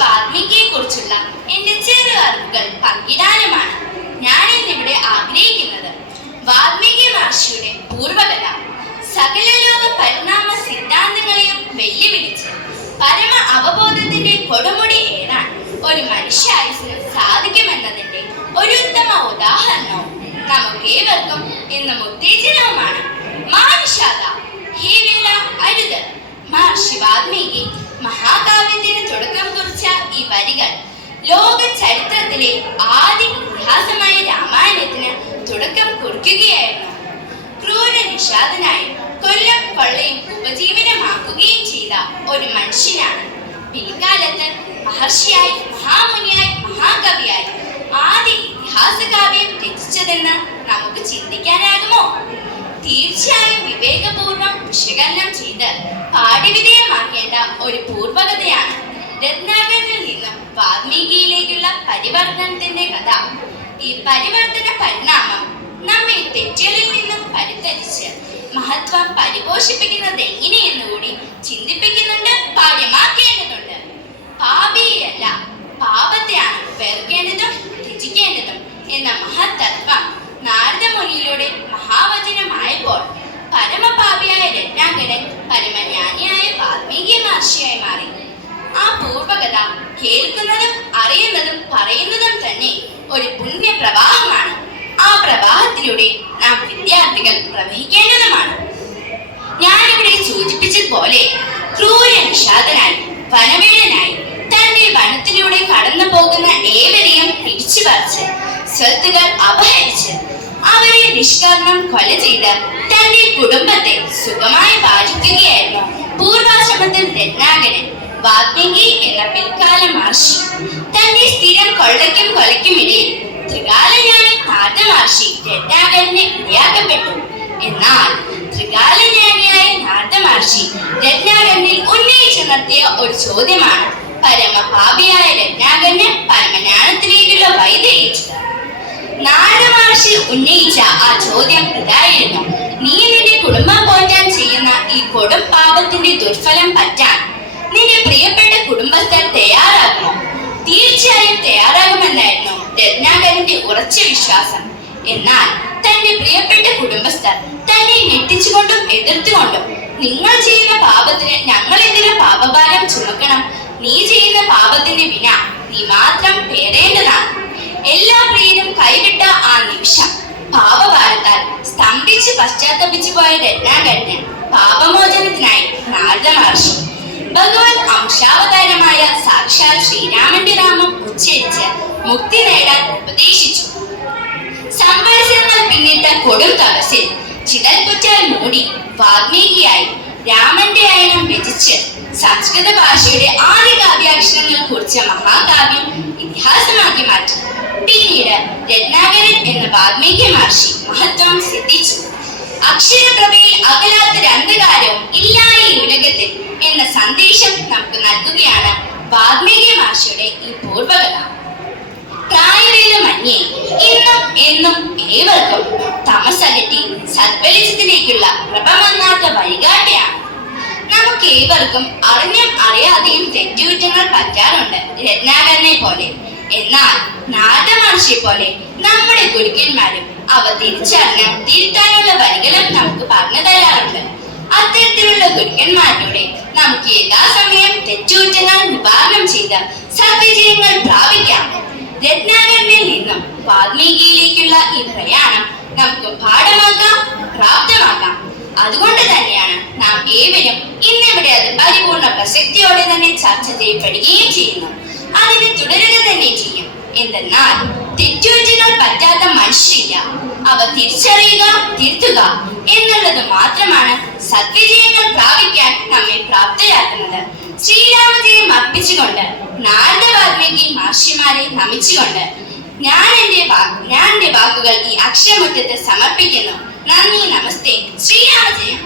വാൽമീകിയെ കുറിച്ചുള്ള എന്റെ ചെറു അറിവുകൾ പങ്കിടാനുമാണ് ഞാൻ ഇന്നിവിടെ ആഗ്രഹിക്കുന്നത്. വാൽമീകി മഹർഷിയുടെ പൂർവകഥ സകല ലോക പരിണാമ സിദ്ധാന്തങ്ങളെയും വെല്ലുവിളിച്ച് പരമ അവബോധത്തിന്റെ കൊടുമുടി ഏറാൻ ഒരു മനുഷ്യായുസിന് സാധിക്കുമെന്നതിന്റെ ഒരു ഉത്തമ ഉദാഹരണവും നമുക്കേവർക്കും ഇന്നും ഉത്തേജനവുമാണ്. മാനുഷാത ഹേ വേല അരുത്. മഹർഷി വാൽമീകി മഹാകാവ്യത്തിന് തുടക്കം കുറിച്ച ഈ വരികൾ ലോക ചരിത്രത്തിലെ ആദ്യ ഇതിഹാസമായ രാമായണത്തിന് തുടക്കം കുറിക്കുകയായിരുന്നു. ക്രൂര നിഷാദനായി കൊല്ലം കൊള്ളയും ഉപജീവനമാക്കുകയും ചെയ്ത ഒരു മനുഷ്യനാണ് പിൽക്കാലത്ത് മഹർഷിയായി മഹാമുനിയായി മഹാകവിയായി ആദ്യ ഇതിഹാസ കാവ്യം രചിച്ചതെന്ന് നമുക്ക് ചിന്തിക്കാനാകുമോ? തീർച്ചയായും വിവേകപൂർവം വിശകലനം ചെയ്ത് പാഠ്യവിധേയമാക്കേണ്ട ഒരു പൂർവകഥയാണ് രത്നാകരനിൽ നിന്നും വാൽമീകിയിലേക്കുള്ള പരിവർത്തനത്തിന്റെ കഥ. ഈ പരിവർത്തന പരിണാമം നമ്മെ തെറ്റുകളിൽ നിന്നും പരിത്തരിച്ച് മഹത്വം പരിപോഷിപ്പിക്കുന്നത് എങ്ങനെയെന്നുകൂടി ചിന്തിപ്പിക്കുന്നുണ്ട്, പാഠ്യമാക്കേണ്ടതുണ്ട്. പാപിയല്ല, പാപത്തെയാണ് വെറുക്കേണ്ടതും ത്യജിക്കേണ്ടതും എന്ന മഹത്തത്വം നാരദമുനിയിലൂടെ മഹാവചനമായപ്പോൾ പരമപാപിയായ രത്നാകരൻ പരമജ്ഞാനിയായ വാൽമീകി മഹർഷിയായി മാറി. ആ പൂർവകഥ കേൾക്കുന്നതും അറിയുന്നതും പറയുന്നതും തന്നെ ഒരു പുണ്യപ്രവാഹമാണ്. ആ പ്രവാഹത്തിലൂടെ നാം വിദ്യാർത്ഥികൾ പ്രവഹിക്കേണ്ടതുമാണ്. ഞാനിവിടെ സൂചിപ്പിച്ചതുപോലെ ക്രൂര നിഷാദനായി വനവേടനായി തന്റെ വനത്തിലൂടെ കടന്നു പോകുന്ന ഏവരെയും പിടിച്ചു പറിച്ച് സ്വത്തുകൾ അപഹരിച്ച് അവരെ നിഷ്കർണം കൊല ചെയ്ത് തന്റെ കുടുംബത്തെ സുഖമായി വാഴിക്കുകയായിരുന്നു പൂർവാശ്രമത്തിൽ രത്നാകരൻ വാൽമീകി എന്ന പിൽക്കാല മഹർഷി. തന്റെ സ്ഥിരം കൊള്ളയ്ക്കും കൊലയ്ക്കും ഇടയിൽ ത്രികാലജ്ഞാനി നാരദ മഹർഷി രത്നാകരനെ ഇരയാക്കപ്പെട്ടു. എന്നാൽ ത്രികാലജ്ഞാനിയായ നാരദ മഹർഷി രത്നാകരനിൽ ഉന്നയിച്ചു നിർത്തിയ ഒരു ചോദ്യമാണ് പരമപാപിയായ രത്നാകരന് പരമജ്ഞാനത്തിലേക്കുള്ള വഴി തെളിയിച്ചത്. നാരദ മഹർഷി ഉന്നയിച്ച ആ ചോദ്യം ഇതായിരുന്നു: നീ നിന്റെ കുടുംബം പോറ്റാൻ ചെയ്യുന്ന ഈ കൊടും പാപത്തിന്റെ ദുർഫലം പറ്റാൻ നിന്റെ പ്രിയപ്പെട്ട കുടുംബസ്ഥർ തയ്യാറാകുമോ? തീർച്ചയായും തയ്യാറാകുമെന്നായിരുന്നു രത്നാകരന്റെ ഉറച്ച വിശ്വാസം. എന്നാൽ തന്റെ പ്രിയപ്പെട്ട കുടുംബസ്ഥർ തന്നെ ഞെട്ടിച്ചുകൊണ്ടും എതിർത്തുകൊണ്ടും നിങ്ങൾ ചെയ്യുന്ന പാപത്തിന് ഞങ്ങൾ എന്തിനു പാപഭാരം ചുമക്കണം? നീ ചെയ്യുന്ന പാപത്തിന്റെ വിന നീ മാത്രം പേറേണ്ടതാണ്. എല്ലാ പ്രിയരും കൈവിട്ട ആ നിമിഷം പാപഭാരത്താൽ സ്തംഭിച്ച് പശ്ചാത്തപിച്ചു പോയ രത്നാകരന് പാപമോചനത്തിനായി നാരദ മഹർഷി ഭഗവത് അംശാവതാരമായ സാക്ഷാൽ ശ്രീരാമന്റെ നാമം ഉച്ചരിച്ച് മുക്തി നേടാൻ ഉപദേശിച്ചു. സംവത്സരങ്ങൾ പിന്നിട്ട കൊടും തപസ്സിൽ ചിതൽപുറ്റാൽ മൂടി വാൽമീകിയായി രാമന്റെ അയനം രചിച്ച് സംസ്കൃത ഭാഷയുടെ ആദ്യ കാവ്യാക്ഷരങ്ങൾ കുറിച്ച മഹാകാവ്യം ഇതിഹാസമാക്കി മാറ്റി. പിന്നീട് രത്നാകരൻ എന്ന വാൽമീകി മഹർഷി മഹത്വം സിദ്ധിച്ചു. അക്ഷരപ്രഭയിൽ അകലാത്ത രണ്ടകാരവും ഇല്ല ഈ ഉലകത്തിൽ എന്ന സന്ദേശം നമുക്ക് നൽകുകയാണ് വാൽമീകി മഹർഷിയുടെ ഈ പൂർവകഥ. പ്രായവേദമന്യേ ഇന്നും എന്നും ഏവർക്കും തമസകറ്റി സദ്വെളിച്ചത്തിലേക്കുള്ള പ്രഭമന്നാത്ത വഴികാട്ടിയാണ്. നമുക്ക് ഏവർക്കും അറിഞ്ഞും അറിയാതെയും തെറ്റുകുറ്റങ്ങൾ പറ്റാറുണ്ട് രത്നാകരനെ പോലെ. എന്നാൽ നാരദ മഹർഷിയെ പോലെ നമ്മുടെ ഗുരുക്കന്മാരും അവ തിരിച്ചറിഞ്ഞ് തിരുത്താനുള്ള വഴികളും നമുക്ക് പറഞ്ഞു തരാറുണ്ട്. അത്തരത്തിലുള്ള ഗുരുക്കന്മാരിലൂടെ നമുക്ക് യഥാസമയം തെറ്റുകുറ്റങ്ങൾ നിവാരണം ചെയ്ത് സദ്വിജയങ്ങൾ പ്രാപിക്കാം. രത്നാകരനിൽ നിന്നും വാൽമീകിയിലേക്കുള്ള ഈ പ്രയാണം നമുക്ക് പാഠമാക്കാം, പ്രാപ്തമാക്കാം. അതുകൊണ്ട് തന്നെയാണ് നാം ഏവരും ഇന്നിവിടെ അത് പരിപൂർണ പ്രസക്തിയോടെ തന്നെ ചർച്ച ചെയ്യപ്പെടുകയും ചെയ്യുന്നു. അതിന് തുടരുക തന്നെ ചെയ്യും. എന്തെന്നാൽ തെറ്റുകുറ്റങ്ങൾ പറ്റാത്ത മനുഷ്യരില്ല. അവ തിരിച്ചറിയുക, തിരുത്തുക എന്നുള്ളത് മാത്രമാണ് സദ്വിജയങ്ങൾ പ്രാപിക്കാൻ നമ്മെ പ്രാപ്തരാക്കുന്നത്. ശ്രീരാമജയം അർപ്പിച്ചുകൊണ്ട് നാരദ വാൽമീകി മഹർഷിമാരെ നമിച്ചുകൊണ്ട് ഞാൻ എന്റെ വാക്കുകൾ ഈ അക്ഷരമുറ്റത്ത് സമർപ്പിക്കുന്നു. നന്ദി, നമസ്തേ, ശ്രീരാമജയം.